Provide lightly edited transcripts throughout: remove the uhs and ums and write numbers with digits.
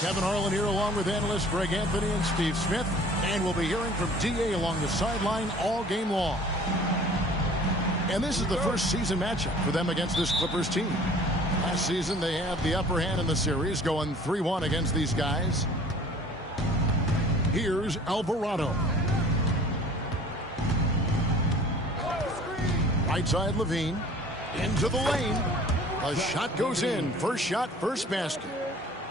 Kevin Harlan here along with analysts Greg Anthony and Steve Smith. And we'll be hearing from D.A. along the sideline all game long. And this is the first season matchup for them against this Clippers team. Last season they had the upper hand in the series, going 3-1 against these guys. Here's Alvarado. Right side Levine. Into the lane. A shot goes in. First shot, first basket.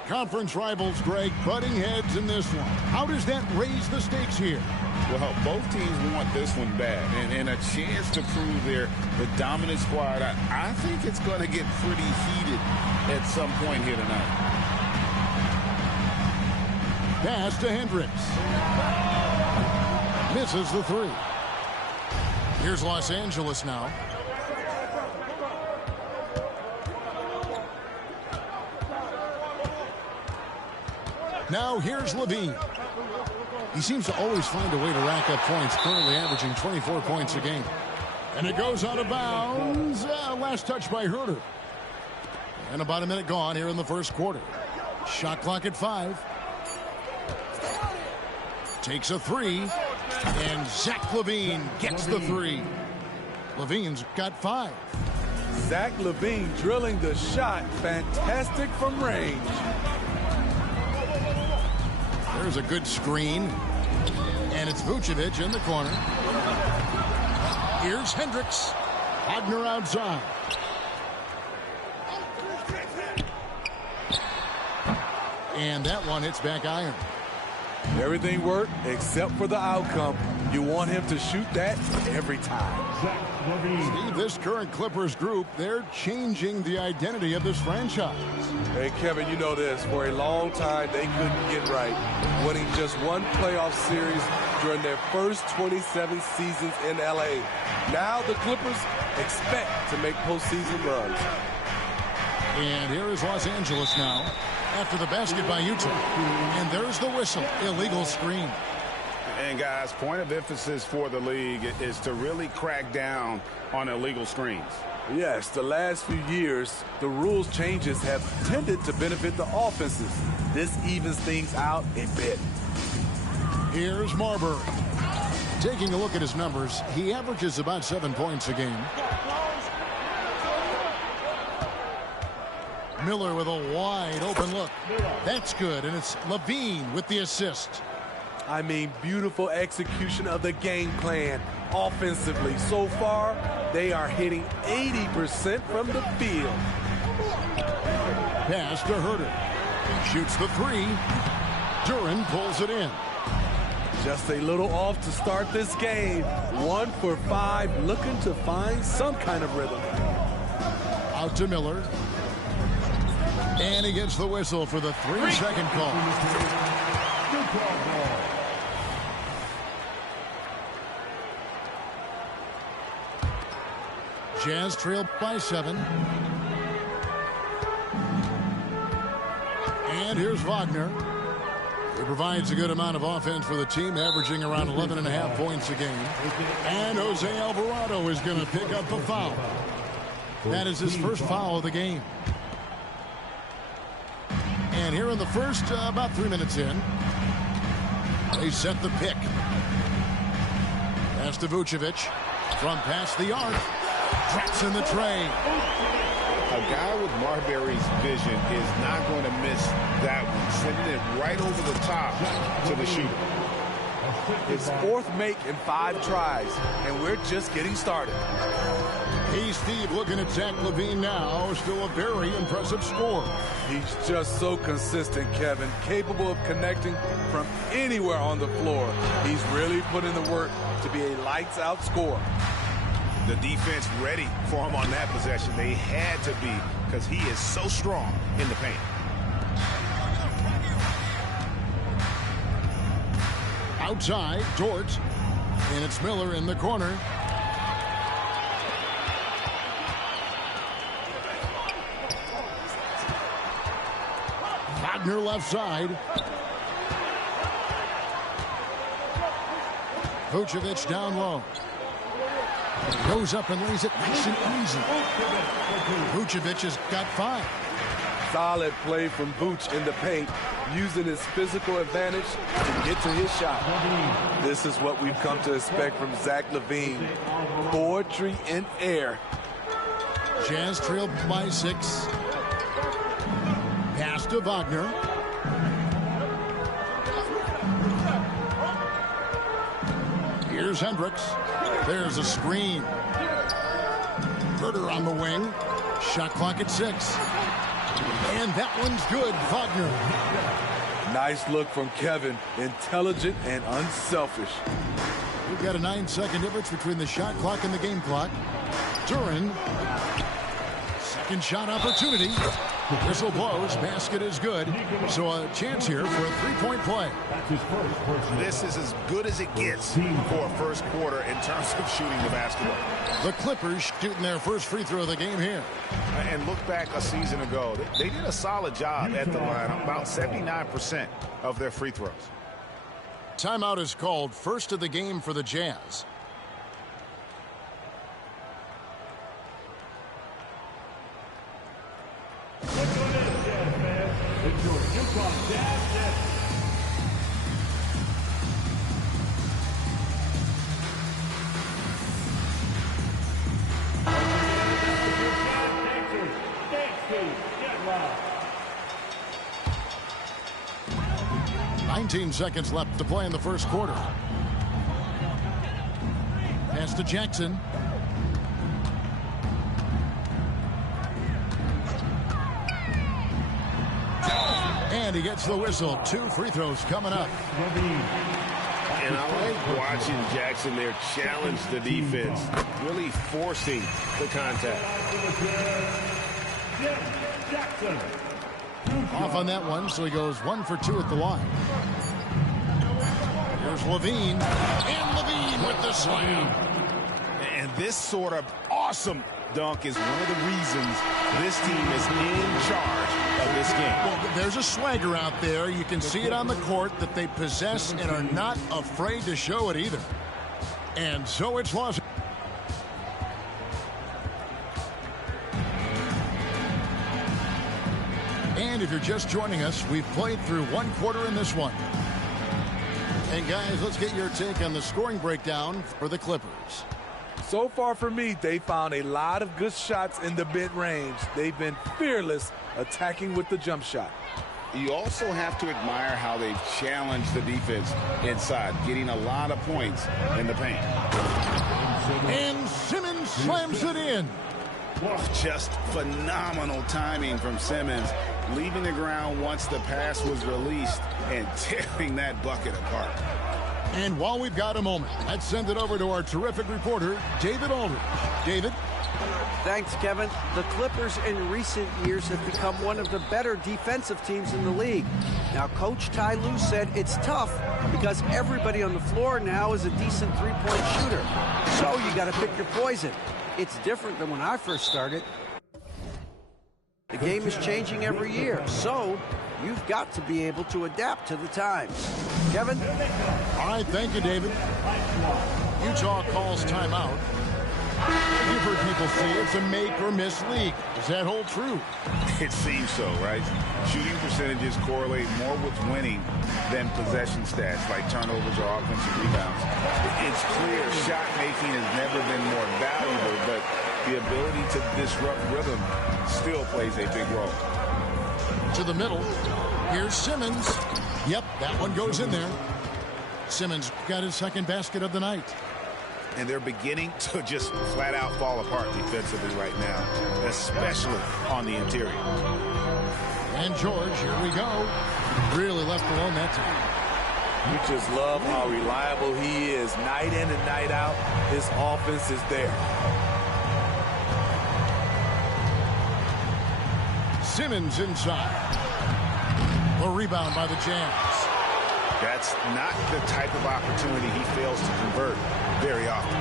Conference rivals, Greg, butting heads in this one. How does that raise the stakes here? Well, both teams want this one bad, and a chance to prove they're the dominant squad. I think it's going to get pretty heated at some point here tonight. Pass to Hendricks. Misses the three. Here's Los Angeles now. Now here's Levine. He seems to always find a way to rack up points, currently averaging 24 points a game. And it goes out of bounds. Last touch by Herter. And about a minute gone here in the first quarter. Shot clock at 5. Takes a three. And Zach LaVine gets the three. Levine's got 5. Zach LaVine drilling the shot. Fantastic from range. There's a good screen. And it's Vucevic in the corner. Here's Hendricks. Wagner outside. And that one hits back iron. Everything worked except for the outcome. You want him to shoot that every time. Steve, this current Clippers group, they're changing the identity of this franchise. Hey, Kevin, you know this. For a long time, they couldn't get right. Winning just one playoff series during their first 27 seasons in L.A. Now the Clippers expect to make postseason runs. And here is Los Angeles now after the basket by Utah. And there's the whistle. Illegal screen. And, guys, point of emphasis for the league is to really crack down on illegal screens. Yes, the last few years, the rules changes have tended to benefit the offenses. This evens things out a bit. Here's Marbury. Taking a look at his numbers, he averages about 7 points a game. Miller with a wide open look. That's good, and it's LaVine with the assist. I mean, beautiful execution of the game plan offensively. So far, they are hitting 80% from the field. Pass to Herter. Shoots the three. Duran pulls it in. Just a little off to start this game. 1 for 5, looking to find some kind of rhythm. Out to Miller. And he gets the whistle for the 3-second call. Jazz trail by 7. And here's Wagner. He provides a good amount of offense for the team, averaging around 11.5 points a game. And Jose Alvarado is going to pick up a foul. That is his first foul of the game. And here in the first, about 3 minutes in, they set the pick. Pass to Vucevic. From past the arc. Traps in the tray. A guy with Marbury's vision is not going to miss that one. Sending it right over the top to the shooter. His 4th make in 5 tries, and we're just getting started. Hey, Steve, looking at Zach LaVine now. Still a very impressive score. He's just so consistent, Kevin. Capable of connecting from anywhere on the floor. He's really put in the work to be a lights-out scorer. The defense ready for him on that possession. They had to be, because he is so strong in the paint. Outside, Dort. And it's Miller in the corner. Wagner left side. Vucevic down low. Goes up and lays it nice and easy. Vucevic has got 5. Solid play from Vooch in the paint, using his physical advantage to get to his shot. This is what we've come to expect from Zach LaVine. Poetry in air. Jazz trailed by 6. Pass to Wagner. Here's Hendricks. There's a screen. Herter on the wing. Shot clock at 6. And that one's good. Wagner. Nice look from Kevin. Intelligent and unselfish. We've got a 9-second difference between the shot clock and the game clock. Duran. Second shot opportunity. Whistle blows. Basket is good. So a chance here for a three-point play. This is as good as it gets for a first quarter in terms of shooting the basketball. The Clippers shooting their first free throw of the game here. And look back a season ago. They did a solid job at the line. About 79% of their free throws. Timeout is called. First of the game for the Jazz. It's your Utah Jazz. Get loud. 19 seconds left to play in the first quarter. Pass to Jackson. And he gets the whistle. 2 free throws coming up. And I like watching Jackson there challenge the defense, really forcing the contact. Off on that one, so he goes 1 for 2 at the line. Here's LaVine. And LaVine with the slam. And this sort of awesome dunk is one of the reasons this team is in charge of this game. Well, there's a swagger out there. You can see it on the court that they possess and are not afraid to show it either. And so it's lost. And if you're just joining us, we've played through 1 quarter in this one. And guys, let's get your take on the scoring breakdown for the Clippers. So far for me, they found a lot of good shots in the mid-range. They've been fearless attacking with the jump shot. You also have to admire how they've challenged the defense inside, getting a lot of points in the paint. And Simmons slams it in. Just phenomenal timing from Simmons, leaving the ground once the pass was released and tearing that bucket apart. And while we've got a moment, let's send it over to our terrific reporter, David Aldridge. David? Thanks, Kevin. The Clippers in recent years have become one of the better defensive teams in the league. Now, Coach Ty Lue said it's tough because everybody on the floor now is a decent three-point shooter. So you got to pick your poison. It's different than when I first started. The game is changing every year, so you've got to be able to adapt to the times. Kevin? All right, thank you, David. Utah calls timeout. You've heard people say it's a make-or-miss league. Does that hold true? It seems so, right? Shooting percentages correlate more with winning than possession stats like turnovers or offensive rebounds. It's clear shot making has never been more valuable, but the ability to disrupt rhythm still plays a big role. To the middle. Here's Simmons. Yep, that one goes in there. Simmons got his second basket of the night. And they're beginning to just flat out fall apart defensively right now, especially on the interior. And George, here we go. Really left alone that time. You just love how reliable he is. Night in and night out, his offense is there. Simmons inside. The rebound by the Jazz. That's not the type of opportunity he fails to convert very often.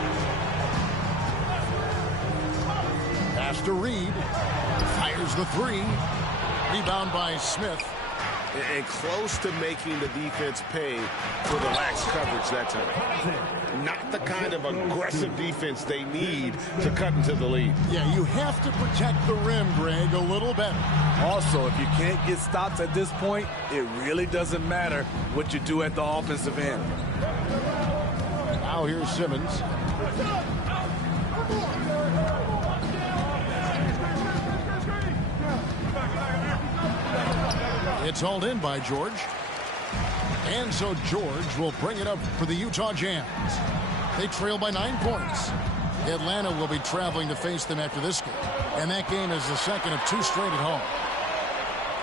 Pass to Reed. Fires the 3. Rebound by Smith. And close to making the defense pay for the lax coverage that time. Not the kind of aggressive defense they need to cut into the lead. Yeah, you have to protect the rim, Greg, a little better. Also, if you can't get stops at this point, it really doesn't matter what you do at the offensive end. Now here's Simmons. It's hauled in by George. And so George will bring it up for the Utah Jazz. They trail by 9 points. Atlanta will be traveling to face them after this game. And that game is the second of 2 straight at home.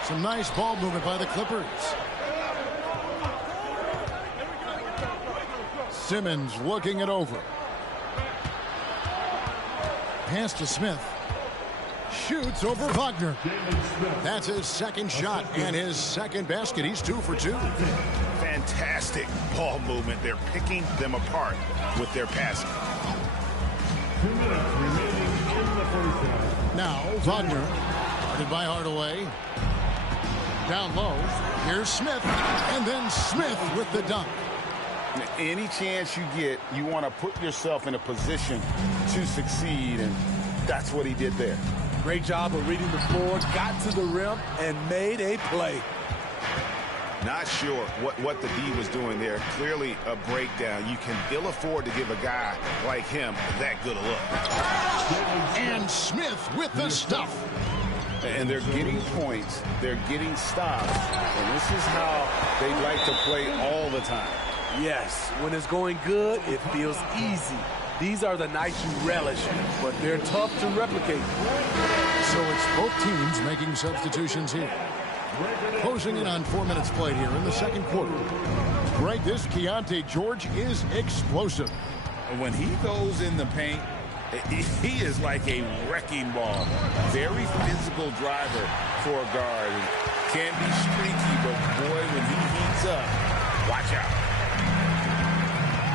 Some nice ball movement by the Clippers. Simmons looking it over. Pass to Smith. Shoots over Wagner. That's his second shot and his second basket. He's 2 for 2. Fantastic ball movement. They're picking them apart with their passing. 2 minutes remaining in the first half. Now Wagner, guarded by Hardaway. Down low. Here's Smith. And then Smith with the dunk. Any chance you get, you want to put yourself in a position to succeed, and that's what he did there. Great job of reading the floor, got to the rim, and made a play. Not sure what the D was doing there. Clearly a breakdown. You can ill afford to give a guy like him that good a look. And Smith with the stuff. And they're getting points. They're getting stops. And this is how they like to play all the time. Yes, when it's going good, it feels easy. These are the nights you relish, but they're tough to replicate. So it's both teams making substitutions here. Closing in on 4 minutes played here in the second quarter. Greg, this Keontae George is explosive. When he goes in the paint, he is like a wrecking ball. Very physical driver for a guard. Can be streaky, but boy, when he heats up, watch out.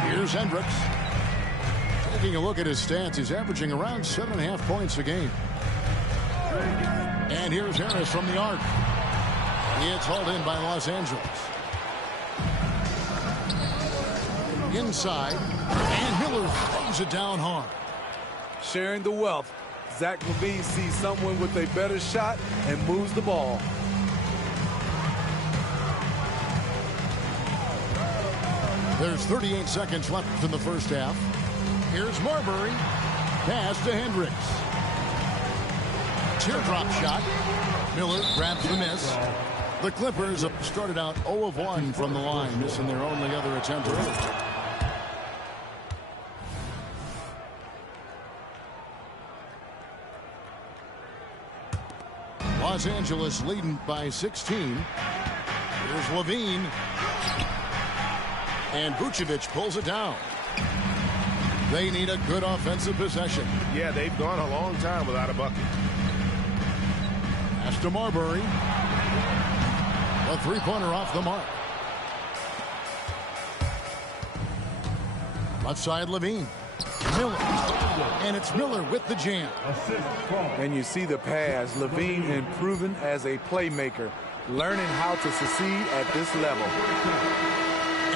Here's Hendricks. Taking a look at his stats, he's averaging around 7.5 points a game. And here's Harris from the arc. It's hauled in by Los Angeles. Inside, and Miller throws it down hard. Sharing the wealth. Zach LaVine sees someone with a better shot and moves the ball. There's 38 seconds left in the first half. Here's Marbury. Pass to Hendricks. Teardrop shot. Miller grabs the miss. The Clippers have started out 0 of 1 from the line, missing their only other attempt early. Los Angeles leading by 16. Here's LaVine. And Vucevic pulls it down. They need a good offensive possession. Yeah, they've gone a long time without a bucket. Pass to Marbury. A three-pointer off the mark. Left side, LaVine. Miller. And it's Miller with the jam. And you see the pass. LaVine improving as a playmaker, learning how to succeed at this level.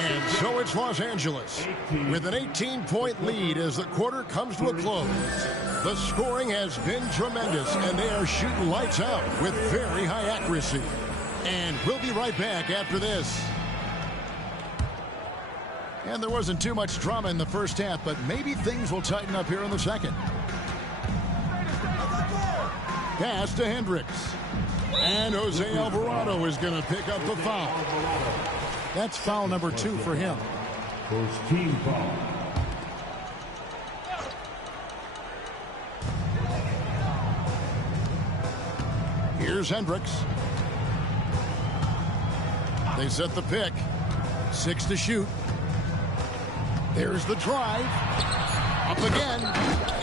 And so it's Los Angeles with an 18-point lead as the quarter comes to a close. The scoring has been tremendous, and they are shooting lights out with very high accuracy. And we'll be right back after this. And there wasn't too much drama in the first half, but maybe things will tighten up here in the second. Pass to Hendricks. And Jose Alvarado is going to pick up the foul. That's foul number 2 for him. First team foul. Here's Hendricks. They set the pick. 6 to shoot. There's the drive. Up again.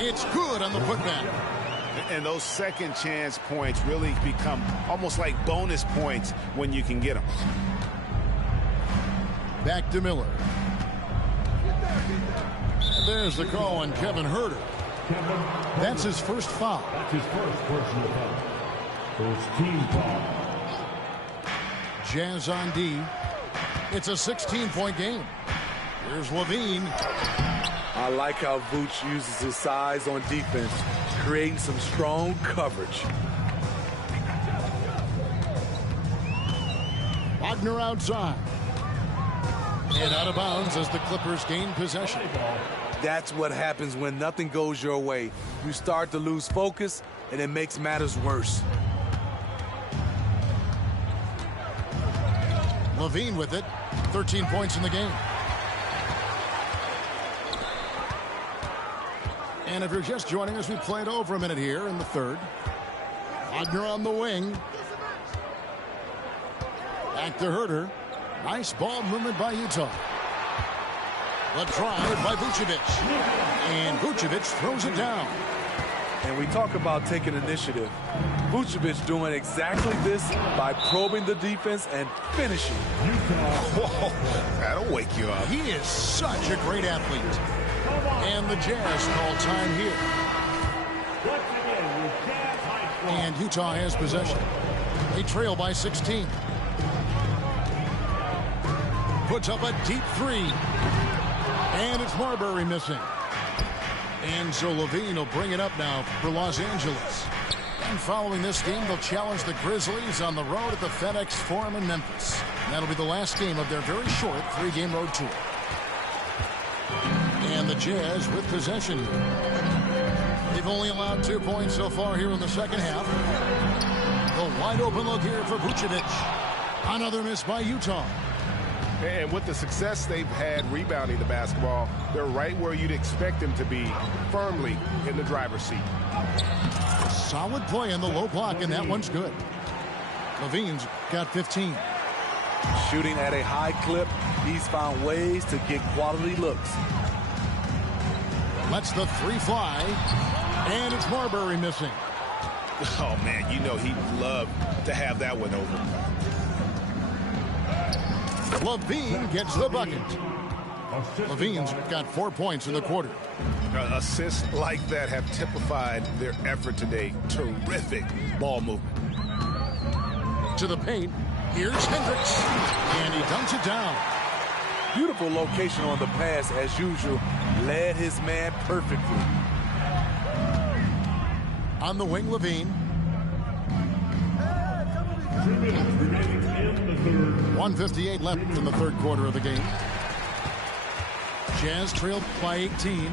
It's good on the putback. And those second chance points really become almost like bonus points when you can get them. Back to Miller. And there's the call on Kevin Huerter. That's his first foul. That's his first personal foul. First team foul. Jazz on D. It's a 16-point game. Here's Levine. I like how Vooch uses his size on defense, creating some strong coverage. Wagner outside. And out of bounds as the Clippers gain possession. That's what happens when nothing goes your way. You start to lose focus, and it makes matters worse. Levine with it. 13 points in the game. And if you're just joining us, we played over a minute here in the third. Wagner on the wing. Back to Herter. Nice ball movement by Utah. The drive by Vucevic. And Vucevic throws it down. And we talk about taking initiative. Vucevic doing exactly this by probing the defense and finishing. Whoa, that'll wake you up. He is such a great athlete. And the Jazz call time here. And Utah has possession. They trail by 16. Puts up a deep three. And it's Marbury missing. And so Levine will bring it up now for Los Angeles. And following this game, they'll challenge the Grizzlies on the road at the FedEx Forum in Memphis. And that'll be the last game of their very short 3-game road tour. And the Jazz with possession here. They've only allowed 2 points so far here in the second half. The wide open look here for Vucevic. Another miss by Utah. And with the success they've had rebounding the basketball, they're right where you'd expect them to be, firmly in the driver's seat. Solid play in the low block, and that one's good. Levine's got 15. Shooting at a high clip, he's found ways to get quality looks. Lets the three fly, and it's Marbury missing. Oh, man, you know he'd love to have that one over. Levine gets the bucket. Levine's got 4 points in the quarter. Assists like that have typified their effort today. Terrific ball movement. To the paint, here's Hendricks, and he dunks it down. Beautiful location on the pass, as usual. Led his man perfectly. On the wing, Levine. 2 minutes remaining in the third. 1:58 left in the third quarter of the game. Jazz trailed by 18.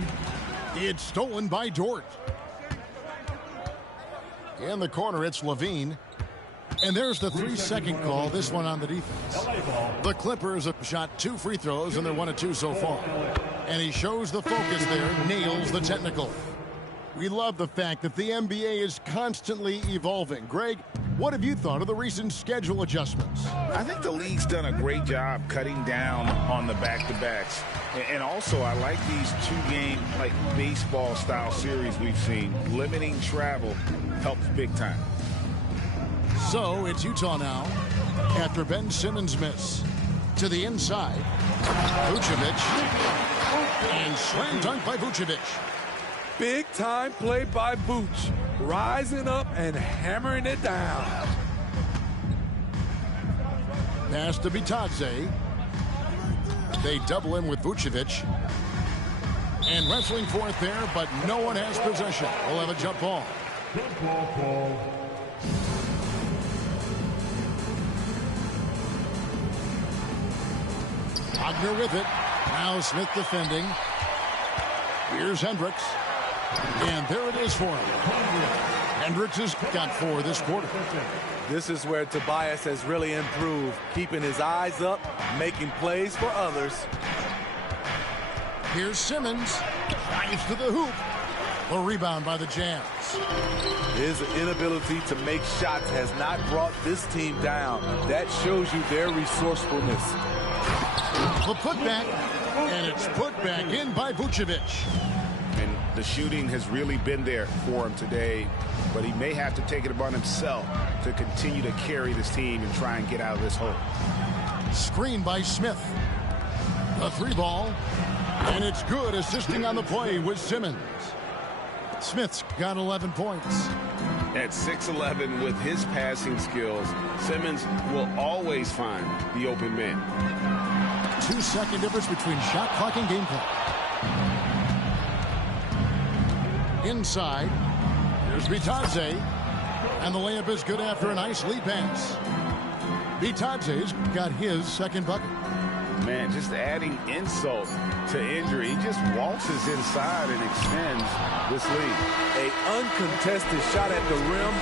It's stolen by Dort. In the corner, it's Levine. And there's the 3-second call, this one on the defense. The Clippers have shot 2 free throws, and they're 1 of 2 so far. And he shows the focus there, nails the technical. We love the fact that the NBA is constantly evolving. Greg, what have you thought of the recent schedule adjustments? I think the league's done a great job cutting down on the back-to-backs. And also, I like these 2-game, like baseball-style series we've seen. Limiting travel helps big time. So it's Utah now after Ben Simmons' miss. To the inside, Vucevic, and slam dunk by Vucevic. Big time play by Vooch, rising up and hammering it down. Pass to Bitadze. They double him with Vucevic. And wrestling for it there, but no one has possession. We'll have a jump ball. Jump ball call. Wagner with it. Now Smith defending. Here's Hendricks. And there it is for him. Hendricks has got 4 this quarter. This is where Tobias has really improved, keeping his eyes up, making plays for others. Here's Simmons. Drives to the hoop. A rebound by the Jazz. His inability to make shots has not brought this team down. That shows you their resourcefulness. The putback, and it's put back in by Vucevic. And the shooting has really been there for him today, but he may have to take it upon himself to continue to carry this team and try and get out of this hole. Screen by Smith. A 3-ball, and it's good, assisting on the play with Simmons. Smith's got 11 points. At 6'11", with his passing skills, Simmons will always find the open man. 2-second difference between shot clock and game clock. Inside, here's Bitadze, and the layup is good after a nice lead pass. Bitadze's got his second bucket. Man, just adding insult to injury. He just waltzes inside and extends this lead. An uncontested shot at the rim,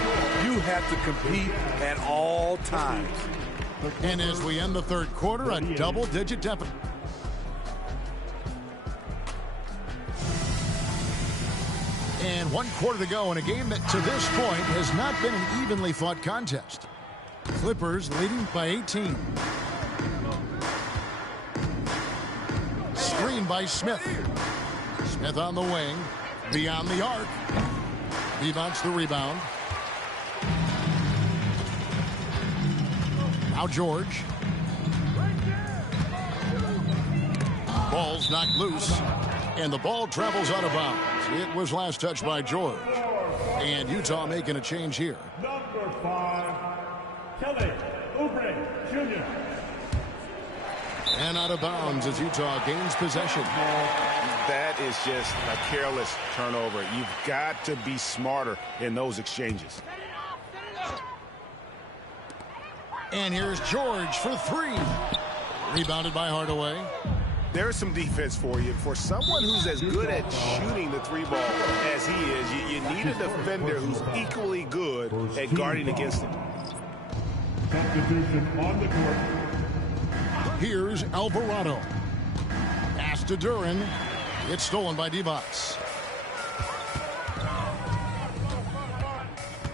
you have to compete at all times. And as we end the third quarter, a double-digit deficit. And 1 quarter to go in a game that to this point has not been an evenly fought contest. Clippers leading by 18. Screen by Smith. Smith on the wing. Beyond the arc. Devon's the rebound. Now George. Ball's knocked loose. And the ball travels out of bounds. It was last touched by George. And Utah making a change here. Number 5, Kelly Oubre Jr. And out of bounds as Utah gains possession. That is just a careless turnover. You've got to be smarter in those exchanges. And here's George for 3. Rebounded by Hardaway. There's some defense for you. For someone who's as good at shooting the 3-ball as he is, you need a defender who's equally good at guarding against him. Substitution on the court. Here's Alvarado. Pass to Duran. It's stolen by Devos.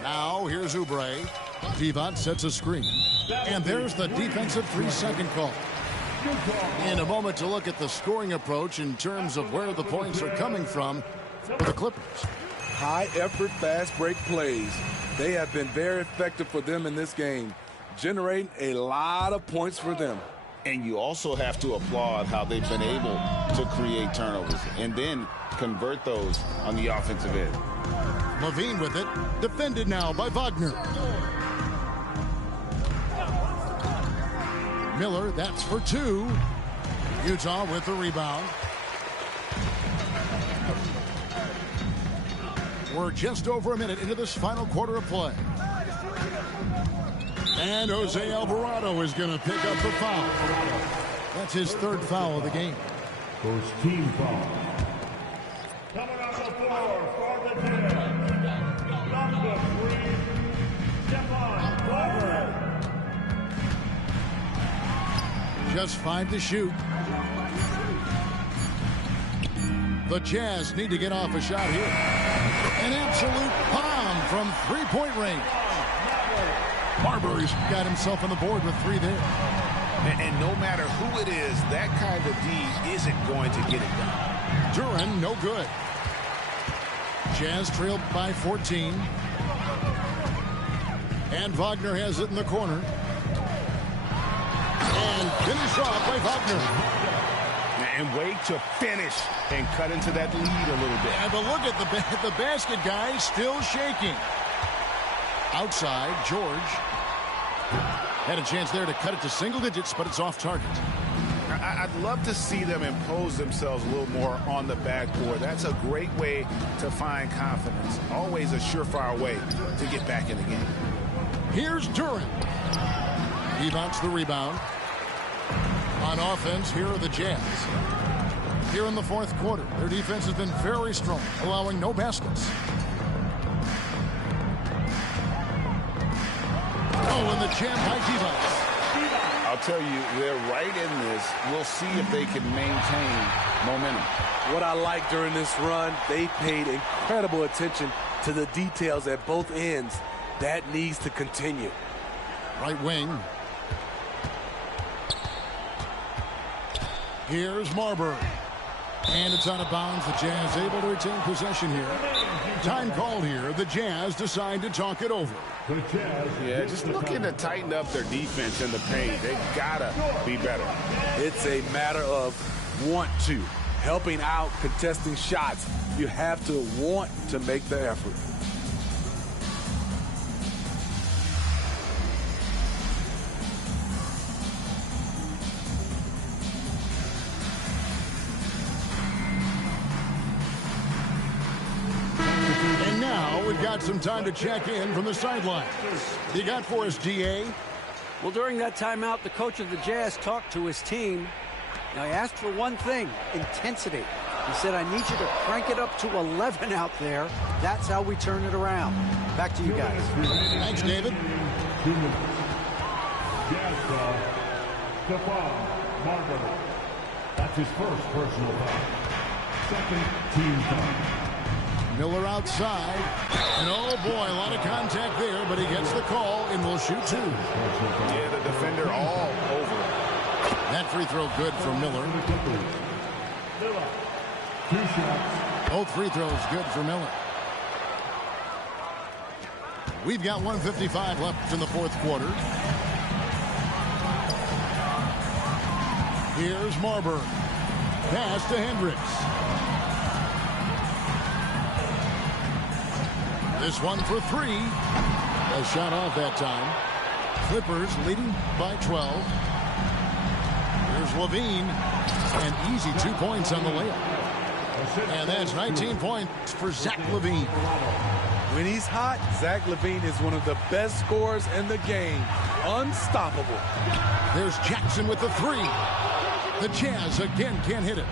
Now here's Oubre. Devos sets a screen. And there's the defensive 3-second call. In a moment to look at the scoring approach in terms of where the points are coming from for the Clippers. High-effort, fast-break plays. They have been very effective for them in this game, generating a lot of points for them. And you also have to applaud how they've been able to create turnovers and then convert those on the offensive end. Levine with it. Defended now by Wagner. Miller, that's for 2. Utah with the rebound. We're just over a minute into this final quarter of play. And Jose Alvarado is going to pick up the foul. That's his 3rd foul of the game. First team foul. Coming on the floor for the Jazz, number 3, Stephon Marbury. Just 5 to shoot. The Jazz need to get off a shot here. An absolute bomb from 3-point range. Marbury's got himself on the board with 3 there. And no matter who it is, that kind of D isn't going to get it done. Duran, no good. Jazz trailed by 14. And Wagner has it in the corner. And finish off by Wagner. And wait to finish and cut into that lead a little bit. And but look at the basket guy still shaking. Outside, George had a chance there to cut it to single digits, but it's off target. I'd love to see them impose themselves a little more on the backboard. That's a great way to find confidence. Always a surefire way to get back in the game. Here's Duran. He mounts the rebound. On offense, here are the Jazz. Here in the 4th quarter, their defense has been very strong, allowing no baskets. Oh, and the jam by Devos. I'll tell you, they're right in this. We'll see if they can maintain momentum. What I like during this run, they paid incredible attention to the details at both ends. That needs to continue. Right wing. Here's Marbury. And it's out of bounds. The Jazz able to retain possession here. Time called here. The Jazz decide to talk it over. Yeah, just looking to tighten up their defense in the paint. They gotta be better. It's a matter of want to. Helping out, contesting shots. You have to want to make the effort. got some time to check in from the sideline. You got for us, GA? Well, during that timeout, the coach of the Jazz talked to his team. Now, he asked for one thing, intensity. He said, I need you to crank it up to 11 out there. That's how we turn it around. Back to you guys. Thanks, David. Jazz foul. Stephon Marbury. That's his first personal foul. Second team foul. Miller outside. And oh boy, a lot of contact there, but he gets the call and will shoot 2. Yeah, the defender all over him. That free throw good for Miller. Miller. 2 shots. Both free throws good for Miller. We've got 1:55 left in the fourth quarter. Here's Marbury. Pass to Hendricks. This one for 3. A shot off that time. Clippers leading by 12. Here's Levine. An easy 2 points on the layup. And that's 19 points for Zach LaVine. When he's hot, Zach LaVine is one of the best scorers in the game. Unstoppable. There's Jackson with the 3. The Jazz again can't hit it.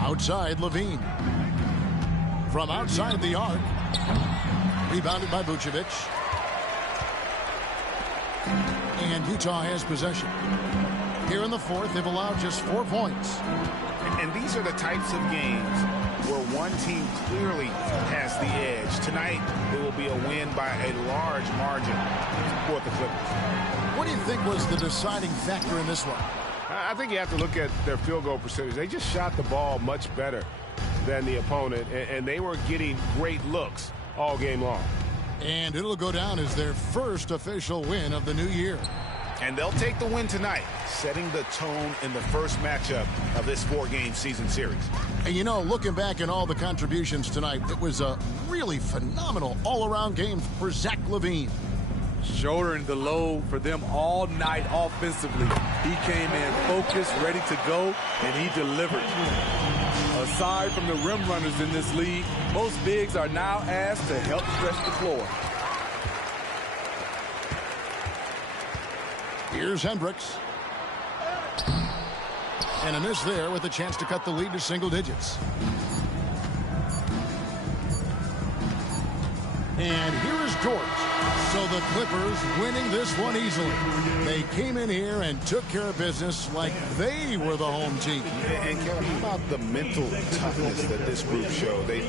Outside Levine. From outside the arc. Rebounded by Vucevic. And Utah has possession. Here in the fourth, they've allowed just 4 points. And these are the types of games where one team clearly has the edge. Tonight, it will be a win by a large margin for the Clippers. What do you think was the deciding factor in this one? I think you have to look at their field goal percentage. They just shot the ball much better than the opponent, and they were getting great looks all game long. And it'll go down as their first official win of the new year. And they'll take the win tonight, setting the tone in the first matchup of this 4-game season series. And you know, looking back at all the contributions tonight, it was a really phenomenal all-around game for Zach LaVine. Shouldering the load for them all night offensively. He came in focused, ready to go, and he delivered. Aside from the rim runners in this league, most bigs are now asked to help stretch the floor. Here's Hendricks. And a miss there with a chance to cut the lead to single digits. And here is George. So the Clippers winning this one easily. They came in here and took care of business like they were the home team. And Kevin, how about the mental toughness that this group showed? They